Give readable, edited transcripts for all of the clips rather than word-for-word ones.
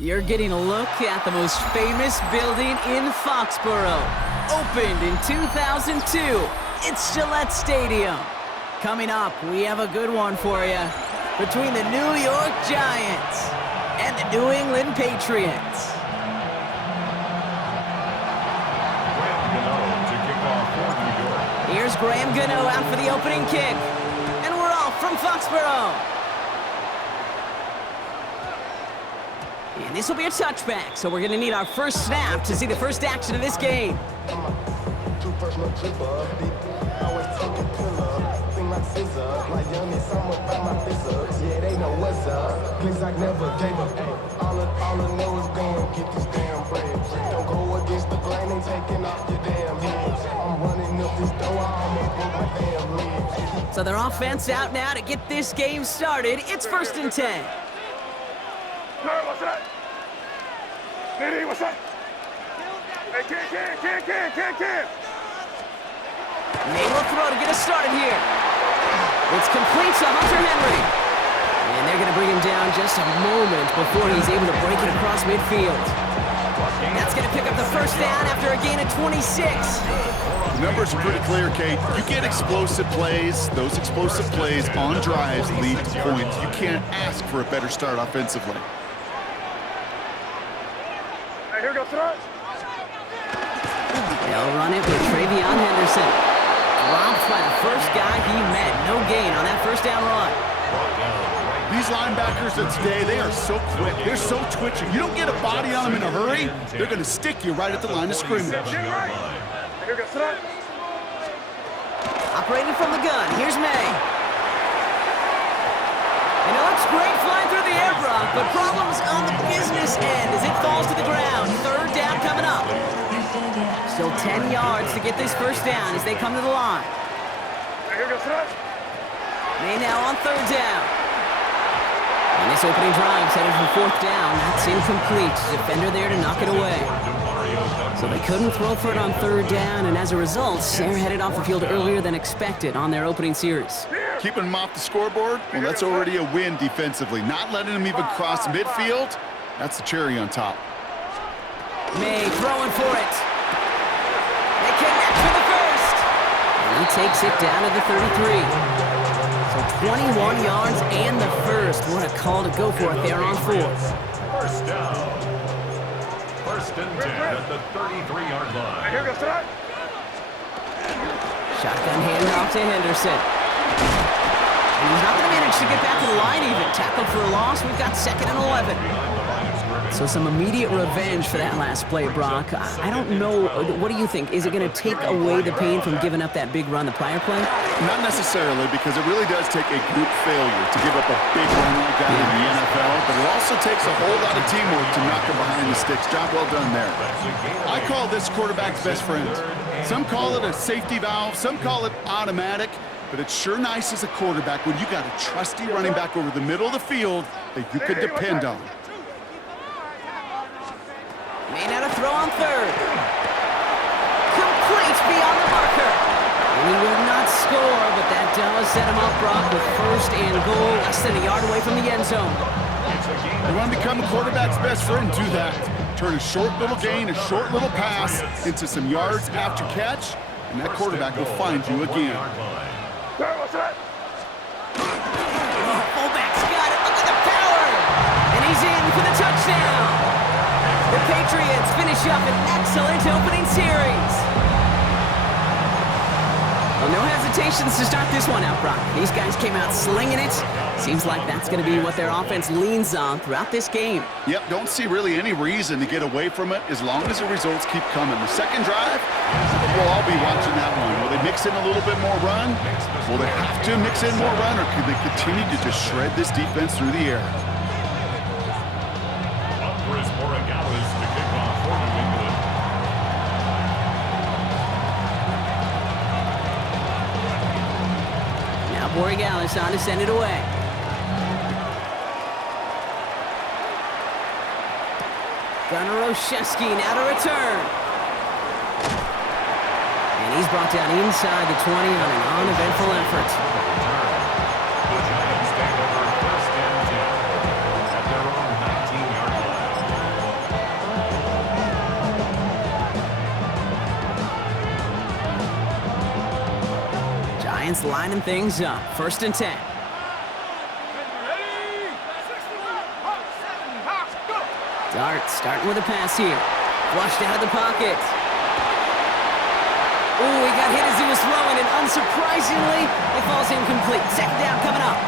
You're getting a look at the most famous building in Foxborough. Opened in 2002, it's Gillette Stadium. Coming up, we have a good one for you. Between the New York Giants and the New England Patriots. Here's Graham Gano out for the opening kick. And we're off from Foxborough. And this will be a touchback, so we're going to need our first snap to see the first action of this game. So their offense out now to get this game started. It's 1st and 10. What's that? Diddy, what's that? Hey, Ken. May will throw to get us started here. It's complete to Hunter Henry. And they're going to bring him down just a moment before he's able to break it across midfield. That's going to pick up the first down after a gain of 26. The numbers are pretty clear, Kate. You get explosive plays. Those explosive plays on drives lead to points. You can't ask for a better start offensively. Hey, here goes Threat. They'll run it with Travion Henderson. Dropped by the first guy he met. No gain on that first down run. These linebackers of today, they are so quick. They're so twitchy. You don't get a body on them in a hurry, they're going to stick you right at the line of scrimmage. Here goes Threat. Operating from the gun, here's May. And it looks great flying through the air, Brock, but problems on the business end as it falls to the ground. 3rd down coming up. Still 10 yards to get this first down as they come to the line. Here goes Threat. May now on 3rd down. And this opening drive headed for 4th down. That's incomplete. Defender there to knock it away. So they couldn't throw for it on 3rd down, and as a result, they're headed off the field earlier than expected on their opening series. Keeping them off the scoreboard, well, that's already a win defensively. Not letting them even cross midfield, that's the cherry on top. May throwing for it. They connect for the first. And he takes it down to the 33. So 21 yards and the first. What a call to go for it there on 4th. First down. 1st and 10 at the 33-yard line. Here goes Threat. Shotgun handoff to Henderson. And he's not going to manage to get back to the line even. Tackled for a loss. We've got 2nd and 11. So some immediate revenge for that last play, Brock. I don't know. What do you think? Is it going to take away the pain from giving up that big run the prior play? Not necessarily, because it really does take a group failure to give up a big run like that in the NFL, but it also takes a whole lot of teamwork to knock them behind the sticks. Job well done there. I call this quarterback's best friend. Some call it a safety valve, some call it automatic, but it's sure nice as a quarterback when you got a trusty running back over the middle of the field that you could depend on. May not have throw on 3rd. Complete beyond the marker. And he will not score, but that does set him up, Brock, with 1st and goal, less than a yard away from the end zone. You want to become a quarterback's best friend, do that. Turn a short little gain, a short little pass into some yards after catch, and that quarterback will find you again. What's that? Fullback's got it. Look at the power. And he's in for the touchdown. The Patriots finish up an excellent opening series. Well, no hesitations to start this one out, Brock. These guys came out slinging it. Seems like that's going to be what their offense leans on throughout this game. Yep, don't see really any reason to get away from it as long as the results keep coming. The second drive, we'll all be watching that one. Will they mix in a little bit more run? Will they have to mix in more run, or could they continue to just shred this defense through the air? Chris Borregales to kick off for New England. Now Borregales on to send it away. Gunnar Olszewski now to return. And he's brought down inside the 20 on an uneventful effort. The Giants take over 1st and 10 at their own 19-yard line. Giants lining things up. 1st and 10. Dart starting with a pass here. Flushed out of the pocket. Oh, he got hit as he was throwing, and unsurprisingly, it falls incomplete. 2nd down coming up.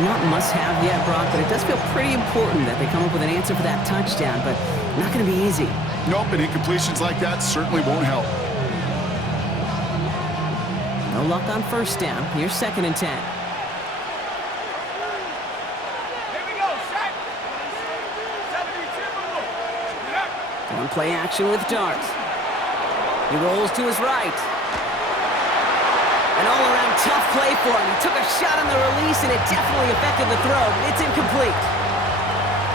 Not must-have yet, Brock, but it does feel pretty important that they come up with an answer for that touchdown, but not going to be easy. Nope, and incompletions like that certainly won't help. No luck on 1st down. Here's 2nd and 10. On play action with Dart. He rolls to his right. An all-around tough play for him. He took a shot on the release, and it definitely affected the throw, but it's incomplete.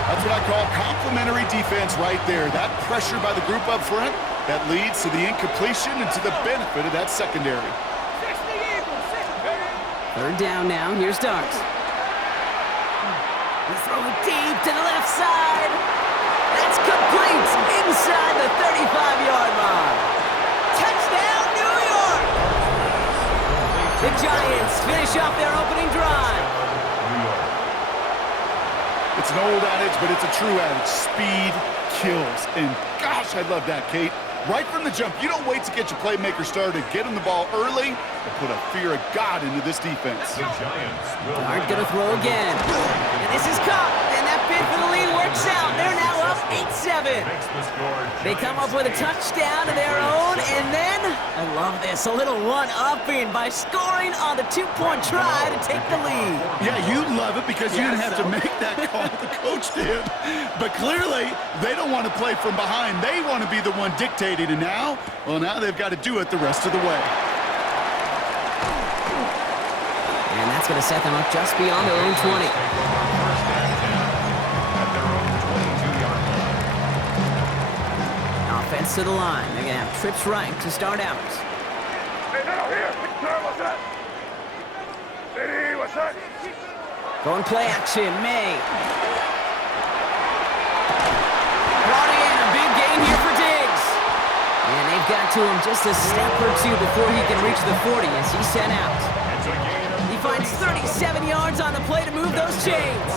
That's what I call complimentary defense right there. That pressure by the group up front, that leads to the incompletion and to the benefit of that secondary. 3rd down now. Here's Dart. He's throwing deep to the left side. That's complete inside the 35-yard line. Touchdown, New York! The Giants finish off their opening drive. It's an old adage, but it's a true adage. Speed kills. And gosh, I love that, Kate. Right from the jump, you don't wait to get your playmaker started. Get him the ball early and put a fear of God into this defense. The Giants will Dart gonna throw again. And this is caught. And that bid for the lead works out. They're now up 8-7. makes the score. They come up with a touchdown of their own, and then, I love this, a little one-upping by scoring on the 2-point try to take the lead. Yeah, you love it because you didn't have to make that call. The coach did. But clearly, they don't want to play from behind. They want to be the one dictating. And now, well, now they've got to do it the rest of the way. And that's going to set them up just beyond their own 20. Offense to the line. They're going to have trips right to start out. Hey, now here. What's that? Hey, what's that? Going play action. May. Brought in a big gain here for Diggs. And they've got to him just a step or two before he can reach the 40 as he's sent out. He finds 37 yards on the play to move those chains.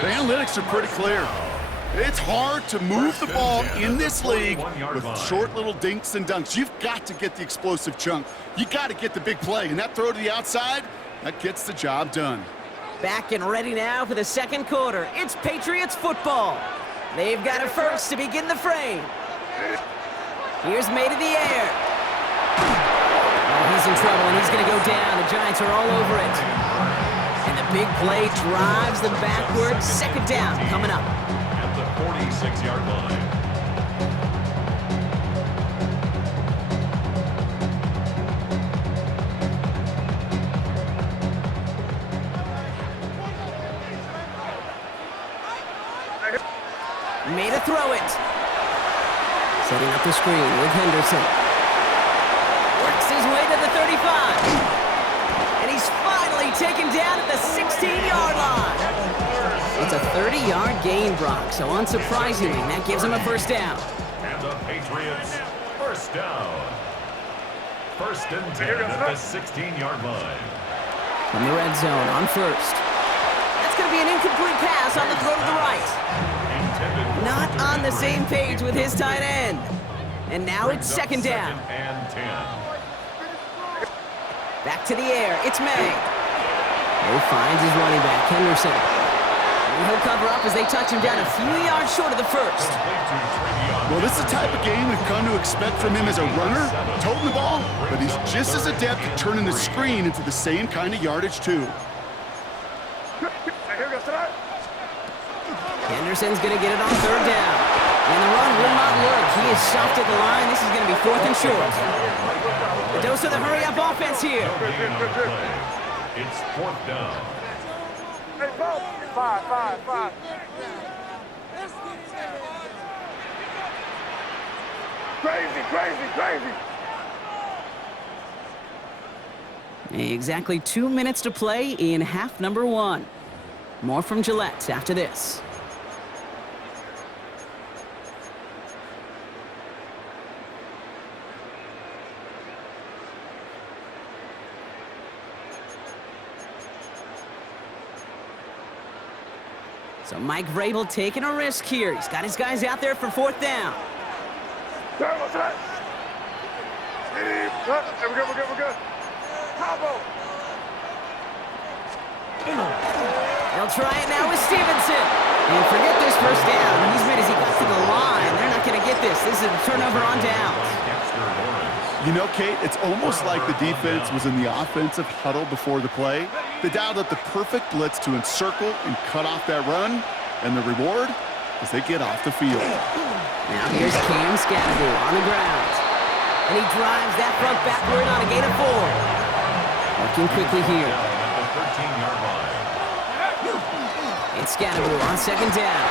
The analytics are pretty clear. It's hard to move the ball in this league with short little dinks and dunks. You've got to get the explosive chunk. You got to get the big play. And that throw to the outside, that gets the job done. Back and ready now for the 2nd quarter. It's Patriots football. They've got it first to begin the frame. Here's May to the air. Oh, he's in trouble, and he's going to go down. The Giants are all over it. And the big play drives them backwards. 2nd down coming up. At the 46-yard line. Made a throw it. Setting up the screen with Henderson. Works his way to the 35. And he's finally taken down at the 16-yard line. It's a 30-yard gain, Brock, so unsurprisingly, that gives him a 1st down. And the Patriots, 1st down. 1st and 10 at the 16-yard line. From the red zone on 1st. That's going to be an incomplete pass on the throw to the right. Not on the same page with his tight end. And now it's 2nd down. 2nd and 10. Back to the air. It's May. He finds his running back, Henderson. And he'll cover up as they touch him down a few yards short of the 1st. Well, this is the type of game we've come to expect from him as a runner, toting the ball, but he's just as adept at turning the screen into the same kind of yardage, too. Hey, here goes that. Henderson's going to get it on 3rd down. And the run will not work. He is soft at the line. This is going to be 4th and short. The dose of the hurry-up offense here. It's 4th down. Hey, Paul. 5. Crazy. Exactly 2 minutes to play in half number 1. More from Gillette after this. So Mike Vrabel taking a risk here. He's got his guys out there for 4th down. Terrible set. Hey, we're good. Combo. They'll try it now with Stevenson. And forget this first down. He's made as he got to the line. They're not going to get this. This is a turnover on downs. You know, Kate, it's almost like the defense was in the offensive huddle before the play. They dialed up the perfect blitz to encircle and cut off that run. And the reward is they get off the field. Now here's Cam Scadaboo on the ground. And he drives that front backward on a gain of 4. Working quickly here. It's Scadaboo on 2nd down.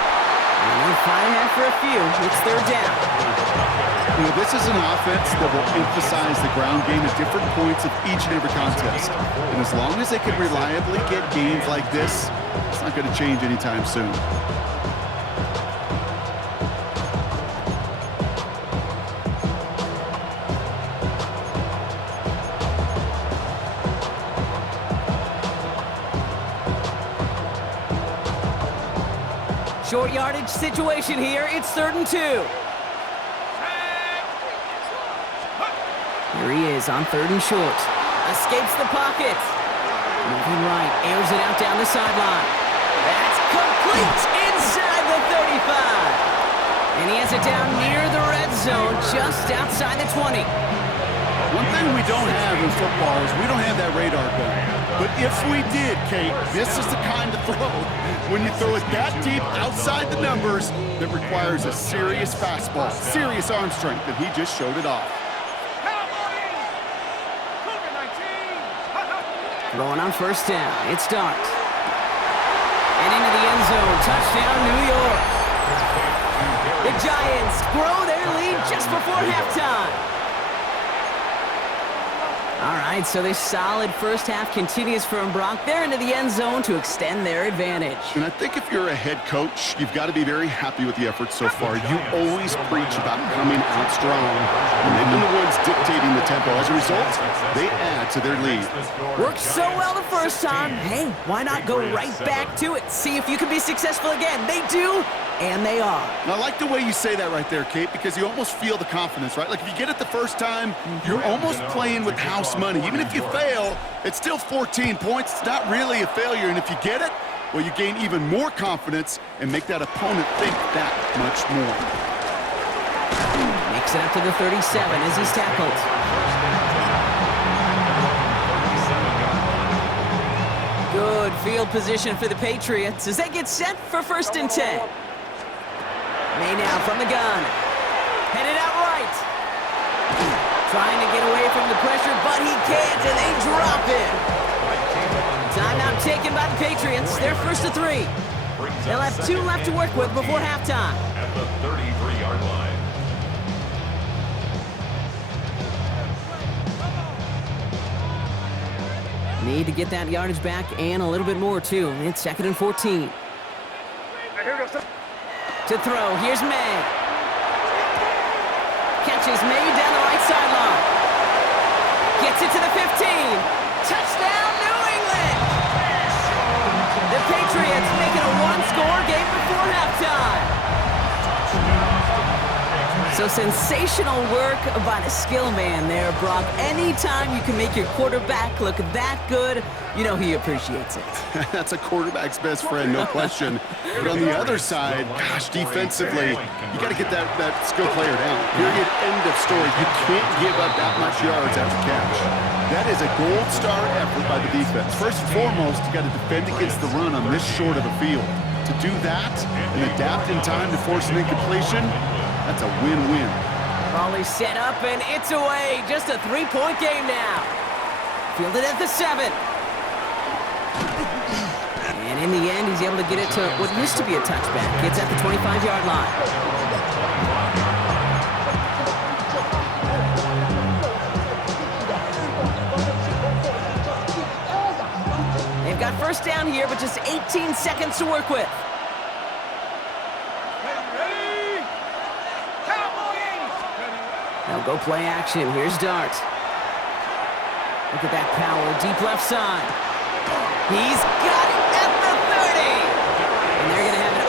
And they'll fight ahead for a few. It's 3rd down. You know, this is an offense that will emphasize the ground game at different points of each and every contest. And as long as they can reliably get gains like this, it's not going to change anytime soon. Short yardage situation here. It's 3rd and 2. Here he is on 3rd and short. Escapes the pocket. Moving right, airs it out down the sideline. That's complete inside the 35. And he has it down near the red zone, just outside the 20. One thing we don't have in football is we don't have that radar gun. But if we did, Kate, this is the kind of throw when you throw it that deep outside the numbers that requires a serious fastball, serious arm strength, and he just showed it off. Throwing on 1st down, it's Dart. And into the end zone, touchdown New York. The Giants grow their lead just before halftime. All right, so this solid first half continues from Brock. They're into the end zone to extend their advantage. And I think if you're a head coach, you've got to be very happy with the effort so far. You always preach about coming out strong. And they've been the ones dictating the tempo. As a result, they add to their lead. Worked so well the first time. Hey, why not go right back to it? See if you can be successful again. They do, and they are. And I like the way you say that right there, Kate, because you almost feel the confidence, right? Like if you get it the first time, you're almost playing with house money. Even if you fail, it's still 14 points. It's not really a failure. And if you get it, well, you gain even more confidence and make that opponent think that much more. Makes it up to the 37 as he's tackled. Good field position for the Patriots as they get set for 1st and 10. May now from the gun. Headed out right. Trying to get away from the pressure, but he can't, and they drop it. Timeout taken by the Patriots. They're 1st to 3. They'll have 2 left to work with before halftime. At the 33-yard line. Need to get that yardage back and a little bit more, too. It's 2nd and 14. To throw, here's May. Catches May down the right sideline. Gets it to the 15. Touchdown, New England! The Patriots make it a 1-score game before halftime. So sensational work by the skill man there, Brock. Anytime you can make your quarterback look that good, you know he appreciates it. That's a quarterback's best friend, no question. But on the other side, gosh, defensively, you got to get that skill player down. Period, end of story. You can't give up that much yards after catch. That is a gold star effort by the defense. First and foremost, you got to defend against the run on this short of a field. To do that and adapt in time to force an incompletion, that's a win-win. Raleigh set up, and it's away. Just a 3-point game now. Fielded at the 7. And in the end, he's able to get it to what used to be a touchback. It's at the 25-yard line. They've got 1st down here, but just 18 seconds to work with. They'll go play action. Here's Dart. Look at that power. Deep left side. He's got it at the 30. And they're going to have it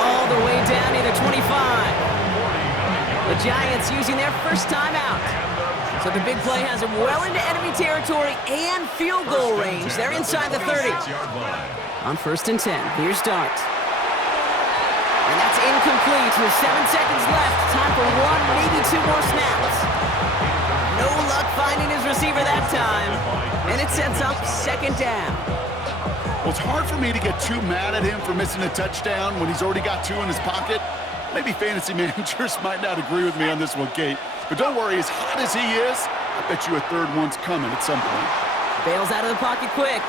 The Giants using their first timeout. So the big play has them well into enemy territory and field goal range. They're inside the 30. On 1st and 10, here's Dart. And that's incomplete with 7 seconds left. Time for 1, maybe 2 more snaps. No luck finding his receiver that time. And it sets up 2nd down. Well, it's hard for me to get too mad at him for missing a touchdown when he's already got 2 in his pocket. Maybe fantasy managers might not agree with me on this one, Kate. But don't worry, as hot as he is, I bet you a 3rd one's coming at some point. Bails out of the pocket quick.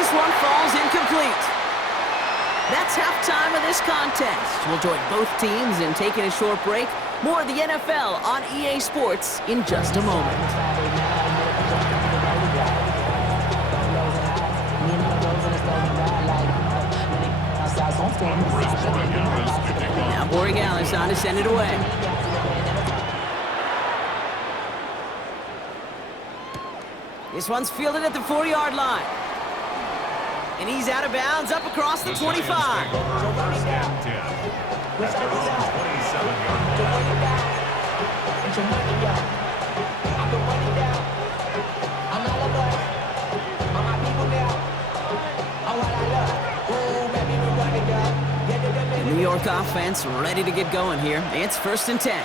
This one falls incomplete. That's halftime of this contest. We'll join both teams in taking a short break. More of the NFL on EA Sports in just a moment. Now Borregales on to send it away. This one's fielded at the 4-yard line. And he's out of bounds up across the 25. The New York offense ready to get going here. It's 1st and 10.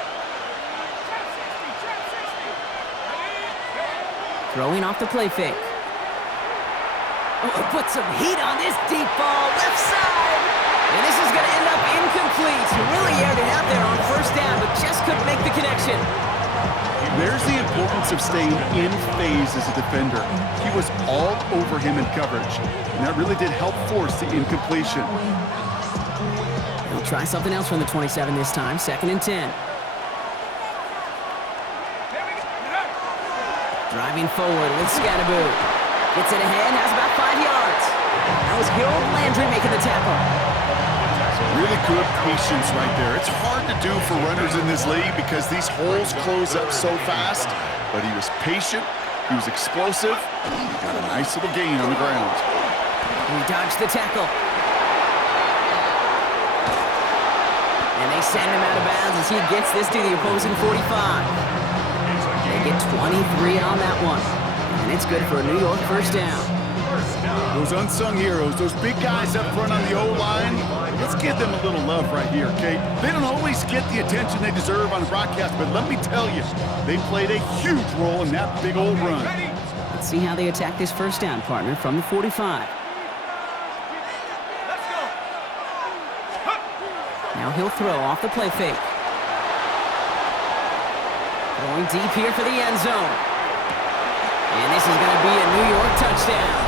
Throwing off the play fake. Oh, put some heat on this deep ball, left side. And this is going to end up incomplete. He really aired it out there on 1st down, but just couldn't make the connection. There's the importance of staying in phase as a defender. He was all over him in coverage, and that really did help force the incompletion. He'll try something else from the 27 this time, 2nd and 10. Driving forward with Scatterboo. Gets it ahead, has about 5 yards. That was Harold Landry making the tackle. Really good patience right there. It's hard to do for runners in this league because these holes close up so fast. But he was patient, he was explosive, and he got a nice little gain on the ground. He dodged the tackle. And they send him out of bounds as he gets this to the opposing 45. They get 23 on that one. And it's good for a New York 1st down. Those unsung heroes, those big guys up front on the O-line, let's give them a little love right here, Kate. They don't always get the attention they deserve on the broadcast, but let me tell you, they played a huge role in that big old run. Let's see how they attack this 1st down, partner, from the 45. Now he'll throw off the play fake. Going deep here for the end zone. And this is going to be a New York touchdown.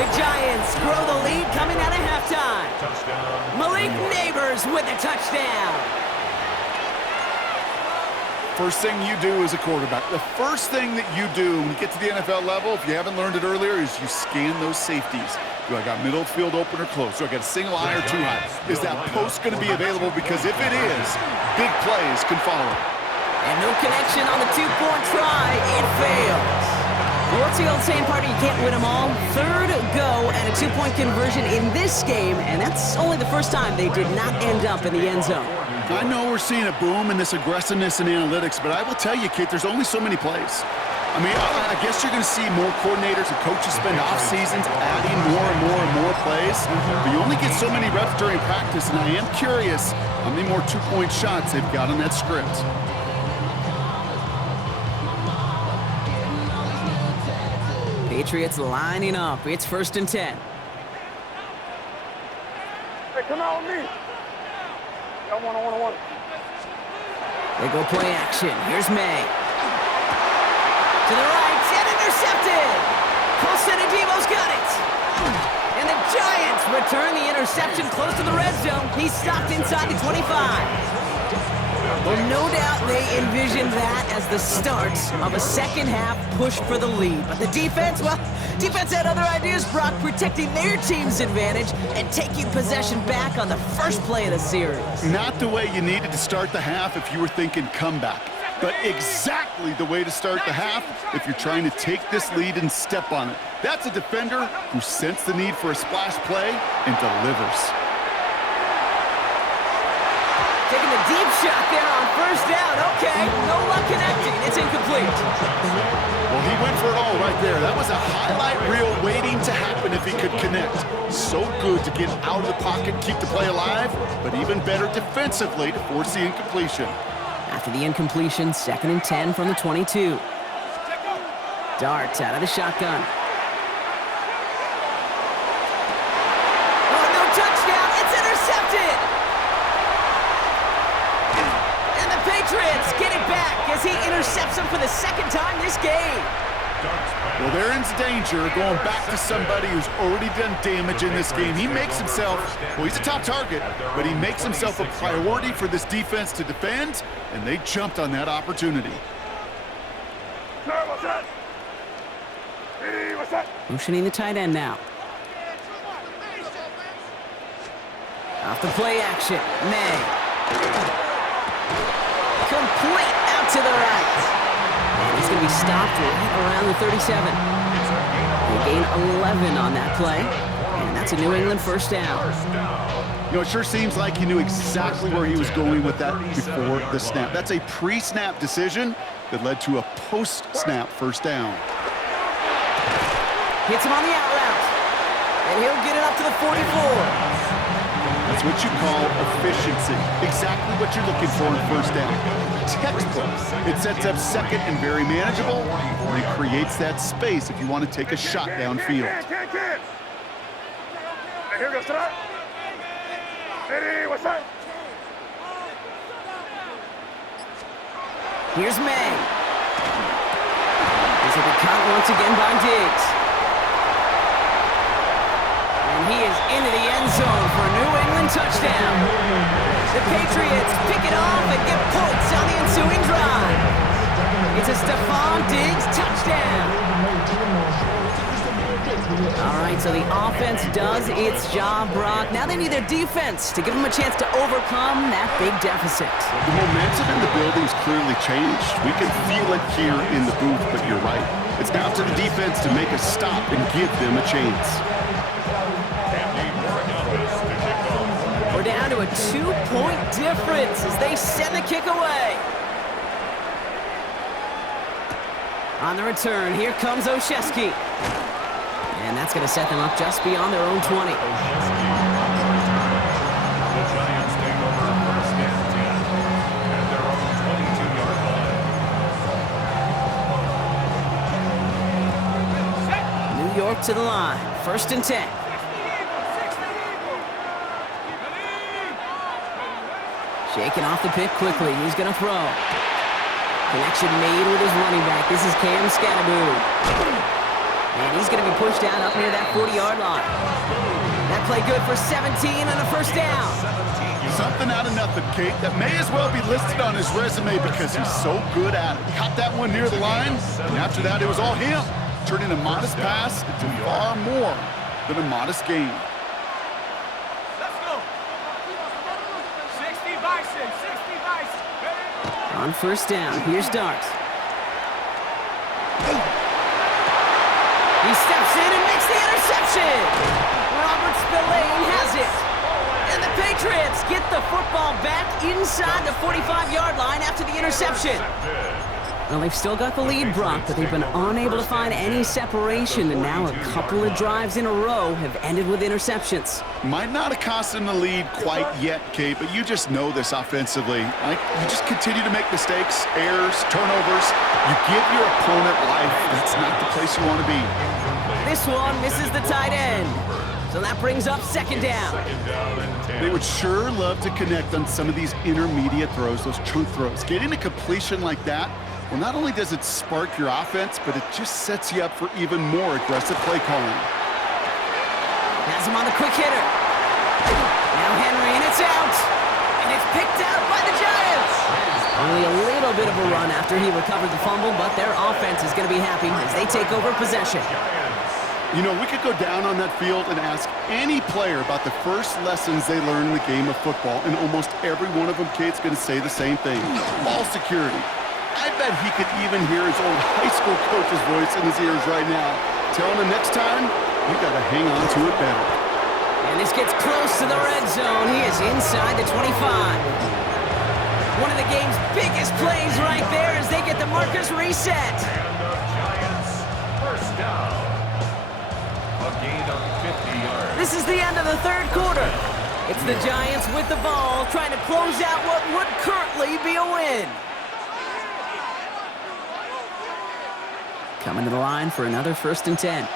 The Giants grow the lead coming out of halftime. Touchdown. Malik Neighbors with a touchdown. First thing you do as a quarterback, the first thing that you do when you get to the NFL level, if you haven't learned it earlier, is you scan those safeties. Do I got middle field open or close? Do I got a single eye or 2 high? Is that post going to be available? Because if it is, big plays can follow. And no connection on the 2-point try. It fails. Well, what's the old saying, partner? You can't win them all. 3rd go and a 2-point conversion in this game, and that's only the first time they did not end up in the end zone. I know we're seeing a boom in this aggressiveness and analytics, but I will tell you, Kate, there's only so many plays. I mean, I guess you're going to see more coordinators and coaches spend off seasons adding more and more and more plays, but you only get so many reps during practice, and I am curious how many more 2-point shots they've got on that script. Patriots lining up. It's 1st and 10. Hey, come out with me. I want. They go play action. Here's May. To the right, and intercepted. Colson Adebo's got it. And the Giants return the interception close to the red zone. He's stopped inside the 25. Well, no doubt they envisioned that as the start of a second-half push for the lead. But the defense, well, defense had other ideas, Brock, protecting their team's advantage and taking possession back on the first play of the series. Not the way you needed to start the half if you were thinking comeback, but exactly the way to start the half if you're trying to take this lead and step on it. That's a defender who sensed the need for a splash play and delivers. Taking the deep shot there on first down. Okay, no luck connecting. It's incomplete. Well, he went for it all right there. That was a highlight reel waiting to happen if he could connect. So good to get out of the pocket, keep the play alive, but even better defensively to force the incompletion. After the incompletion, 2nd and 10 from the 22. Darts out of the shotgun. Oh, no touchdown. It's intercepted. And the Patriots get it back as he intercepts him for the 2nd time this game. Well, they're in danger going back to somebody who's already done damage in this game. He makes himself, well, he's a top target, but he makes himself a priority for this defense to defend, and they jumped on that opportunity. Motioning the tight end now. Off the play action, May. Complete out to the right. And he's going to be stopped right around the 37. They gain 11 on that play, and that's a New England first down. You know, it sure seems like he knew exactly where he was going with that before the snap. That's a pre-snap decision that led to a post-snap first down. Hits him on the out route, and he'll get it up to the 44. That's what you call efficiency. Exactly what you're looking for in first down. Textbook. It sets up second and very manageable, and it creates that space if you want to take a shot downfield. Here's May. This will be caught once again by Diggs. And he is into the end zone for a New England touchdown. The Patriots pick it off and get points on the ensuing drive. It's a Stephon Diggs touchdown. All right, so the offense does its job, Brock. Now they need their defense to give them a chance to overcome that big deficit. The momentum in the building's clearly changed. We can feel it here in the booth, but you're right. It's now to the defense to make a stop and give them a chance. We're down to a 2-point difference as they send the kick away. On the return, here comes Olszewski. And that's going to set them up just beyond their own 20. The Giants take over first and 10 at their own 22-yard line. New York to the line, 1st and 10. Shaking off the pick quickly. He's going to throw. Connection made with his running back. This is Cam Scatteroo. And he's going to be pushed down up near that 40-yard line. That play good for 17 and a first down. Something out of nothing, Kate. That may as well be listed on his resume because he's so good at it. Caught that one near the line, and after that, it was all him. Turning a modest pass into far more than a modest gain. On first down, here's Dart. He steps in and makes the interception. Robert Spillane has it. And the Patriots get the football back inside the 45-yard line after the interception. Well, they've still got the lead, Brock, but they've been unable to find any separation, and now a couple of drives in a row have ended with interceptions. Might not have cost them the lead quite yet, Kate, but you just know this offensively. You just continue to make mistakes, errors, turnovers. You give your opponent life. That's not the place you want to be. This one misses the tight end. So that brings up 2nd down. They would sure love to connect on some of these intermediate throws, those chunk throws. Getting a completion like that, well, not only does it spark your offense, but it just sets you up for even more aggressive play calling. Has him on the quick hitter. Now Henry, and it's out. And it's picked out by the Giants. Only a little bit of a run after he recovered the fumble, but their offense is going to be happy as they take over possession. You know, we could go down on that field and ask any player about the first lessons they learned in the game of football, and almost every one of them, Kate's going to say the same thing. Ball security. I bet he could even hear his old high school coach's voice in his ears right now, telling him next time, you got to hang on to it better. And this gets close to the red zone. He is inside the 25. One of the game's biggest plays right there as they get the markers reset. And the Giants, first down. A gain of 50 yards. This is the end of the third quarter. It's the Giants with the ball, trying to close out what would currently be a win. Coming to the line for another 1st and 10.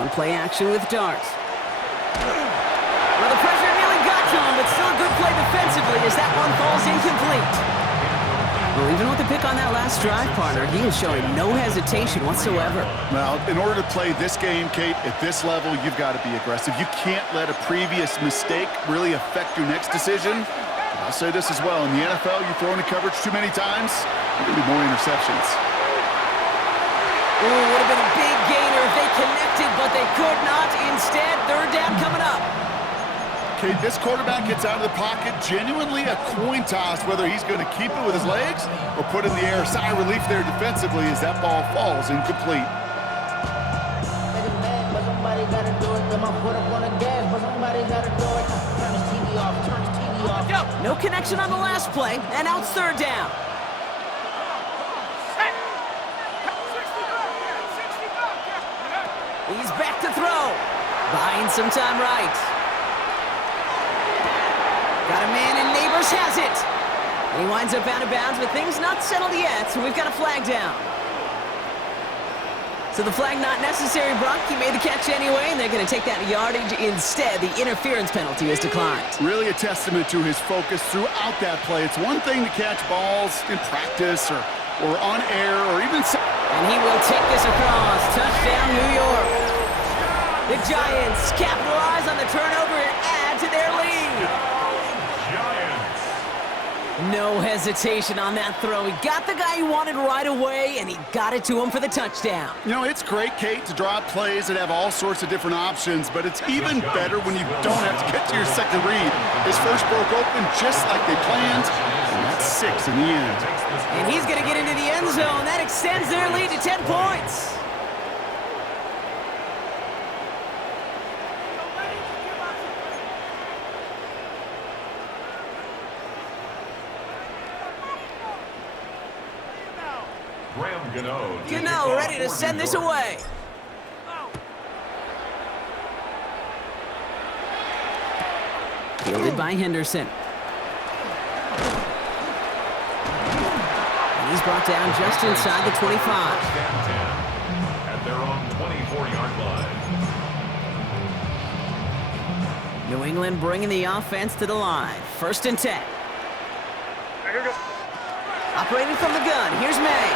On play action with Dart. Well, the pressure nearly got to him, but still a good play defensively as that one falls incomplete. Well, even with the pick on that last drive, partner, he is showing no hesitation whatsoever. Now, in order to play this game, Kate, at this level, you've got to be aggressive. You can't let a previous mistake really affect your next decision. I'll say this as well. In the NFL, you throw into coverage too many times, there's going to be more interceptions. Ooh, would have been a big gainer if they connected, but they could not. Instead, 3rd down coming up. Okay, this quarterback gets out of the pocket, genuinely a coin toss, whether he's going to keep it with his legs or put it in the air. Sigh of relief there defensively as that ball falls incomplete. No connection on the last play, and now it's 3rd down. He's back to throw. Buying some time right. Got a man and Neighbors has it. And he winds up out of bounds, but things not settled yet, so we've got a flag down. So the flag not necessary, Brock. He made the catch anyway, and they're going to take that yardage instead. The interference penalty is declined. Really a testament to his focus throughout that play. It's one thing to catch balls in practice or on air or even... And he will take this across. Touchdown, New York. The Giants capitalize on the turnover and add to their lead. Giants. No hesitation on that throw. He got the guy he wanted right away, and he got it to him for the touchdown. You know, it's great, Kate, to draw up plays that have all sorts of different options, but it's even better when you don't have to get to your second read. His first broke open just like they planned, and that's 6 in the end. And he's going to get into the end zone. That extends their lead to 10 points. Gano ready to send this away. Fielded by Henderson. And he's brought down just inside the 25. At their own 24-yard line. New England bringing the offense to the line. 1st and 10. Operating from the gun, here's May.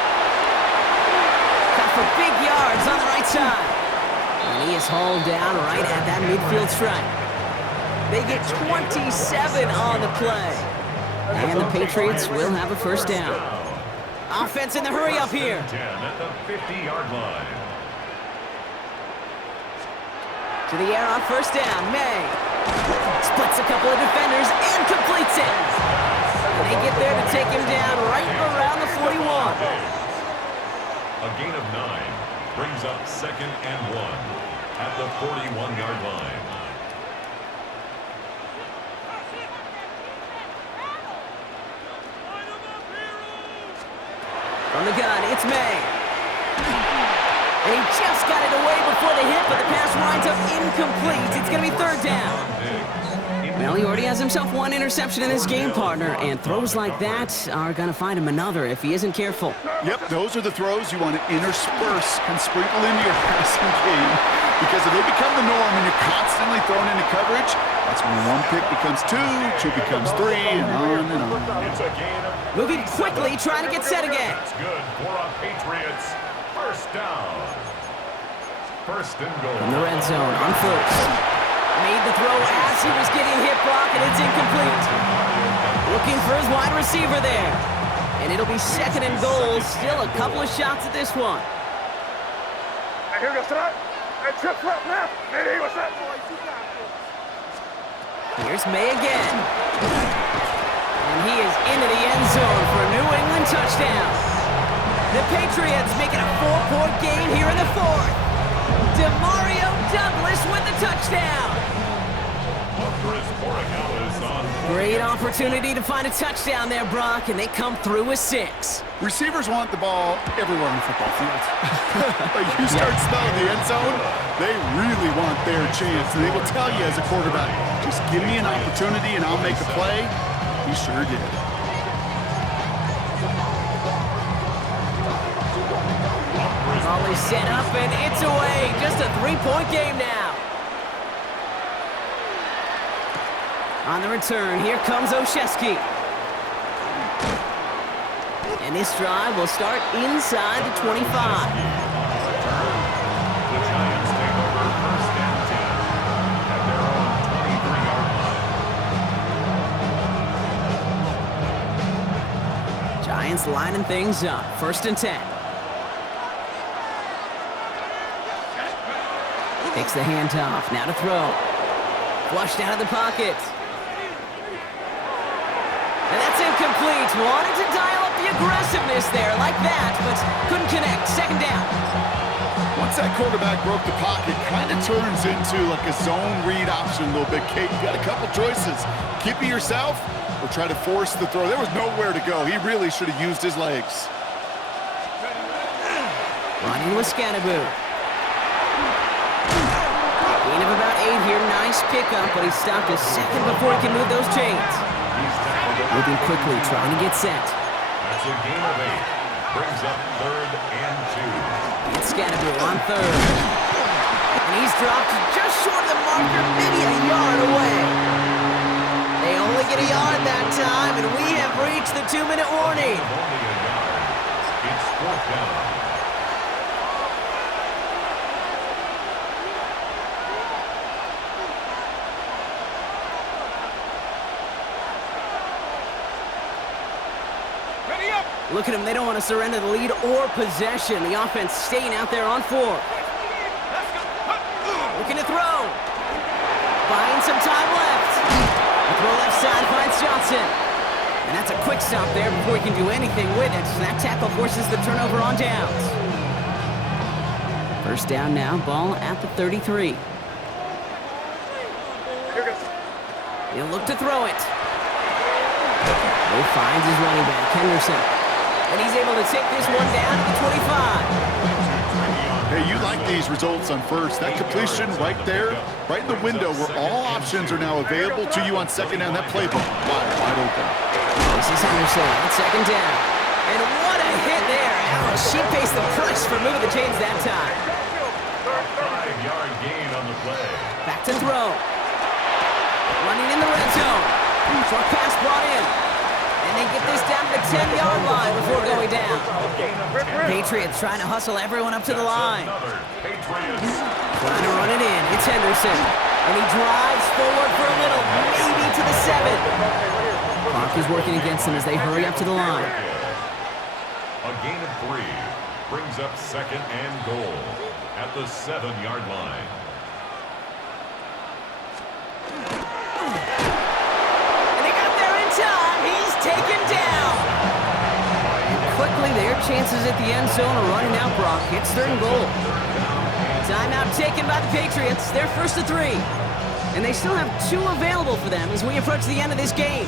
Cut for big yards on the right side. And he is hauled down right at that midfield stripe. They get 27 on the play. And the Patriots will have a 1st down. Offense in the hurry up here. 10 at the 50-yard line. To the air on 1st down, May. Splits a couple of defenders and completes it. And they get there to take him down right around the 41. A gain of 9 brings up 2nd and 1 at the 41-yard line. From the gun, it's May. And he just got it away before the hit, but the pass winds up incomplete. It's going to be 3rd down. Well, he already has himself one interception in this game, partner, and throws like that are going to find him another if he isn't careful. Yep, those are the throws you want to intersperse and sprinkle into your passing game, because if they become the norm and you're constantly thrown into coverage, that's when 1 pick becomes 2, 2 becomes 3, and on and on. It's a gain of... Moving quickly, trying to get set again. That's good for a Patriots. 1st down. 1st and goal. In the red zone on 1st. Made the throw as he was getting hit, Brock, and it's incomplete. Looking for his wide receiver there. And it'll be 2nd and goal. Still a couple of shots at this one. And here goes tonight. And trip left now. And he was that. Here's May again. And he is into the end zone for a New England touchdown. The Patriots making a 4-point game here in the 4th. Demario Douglas with the touchdown. Chris Oregon opportunity to find a touchdown there, Brock, and they come through with 6. Receivers want the ball everywhere on the football field. But you start smelling the end zone, they really want their chance. And they will tell you as a quarterback, just give me an opportunity and I'll make a play. He sure did. Ball is set up, and it's away. Just a 3-point game now. On the return, here comes Olszewski. And this drive will start inside the 25. The Giants take over first and 10 at their own 23-yard line. Giants lining things up. First and 10. Takes the handoff. Now to throw. Flushed out of the pocket. And that's incomplete. Wanted to dial up the aggressiveness there like that, but couldn't connect. Second down. Once that quarterback broke the pocket, kind of turns into like a zone read option a little bit, Kate. You got a couple choices. Keep it yourself or try to force the throw. There was nowhere to go. He really should have used his legs. Running with Scannaboo. Gain of about 8 here. Nice pickup, but he stopped a second before he can move those chains. Moving quickly, trying to get set. That's a gain of 8. Brings up third and 2. It's Scannaboo on third. And he's dropped just short of the marker, maybe a yard away. They only get a yard that time, and we have reached the 2-minute warning. Only a yard. It's fourth down. Look at them, they don't want to surrender the lead or possession. The offense staying out there on 4. Looking to throw. Buying some time left. The throw left side finds Johnson. And that's a quick stop there before he can do anything with it. So that tackle forces the turnover on downs. First down now, ball at the 33. He'll look to throw it. He finds his running back, Henderson. And he's able to take this one down to the 25. Hey, you like these results on first. That completion right there, right in the window where all options are now available to you on second down. That playbook wide open. This is Henderson on second down. And what a hit there. Alice, she faced the press for moving the chains that time. 5-yard gain on the play. Back to throw. Running in the red zone. Short pass brought in. And they get this down to the 10-yard line before going down. Patriots trying to hustle everyone up to the line. Patriots. Trying to run it in. It's Henderson. And he drives forward for a little, maybe to the 7. Clock is working against them as they hurry up to the line. A gain of 3 brings up second and goal at the 7-yard line. Taken down. And quickly, their chances at the end zone are running out, Brock. It's third and goal. Timeout taken by the Patriots. They're first to 3. And they still have 2 available for them as we approach the end of this game.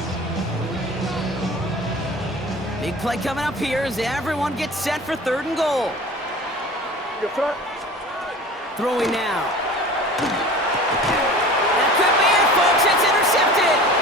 Big play coming up here as everyone gets set for third and goal. Throwing now. That could be it, folks. It's intercepted.